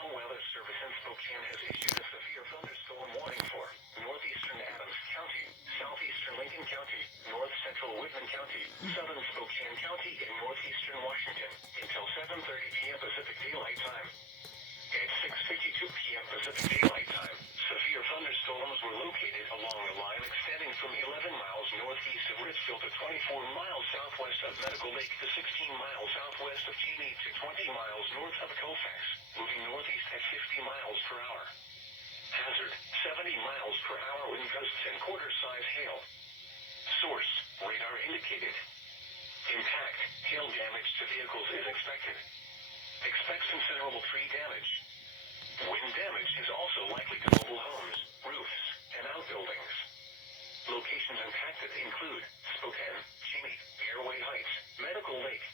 National Weather Service in Spokane has issued a severe thunderstorm warning for northeastern Adams County, southeastern Lincoln County, north central Whitman County, southern Spokane County, and northeastern Washington until 7:30 p.m. Pacific Daylight Time. At 6:52 p.m. Pacific Daylight Time, severe thunderstorms were located along a line extending from 11 miles northeast of Richfield to 24 miles southwest of Medical Lake to 16 miles southwest of Cheney to 20 miles north of Colfax, moving northeast at 50 miles per hour. Hazard, 70 miles per hour wind gusts and quarter-size hail. Source, radar indicated. Impact, hail damage to vehicles is expected. Expects considerable tree damage. Wind damage is also likely to mobile homes, roofs, and outbuildings. Locations impacted include Spokane, Cheney, Airway Heights, Medical Lake,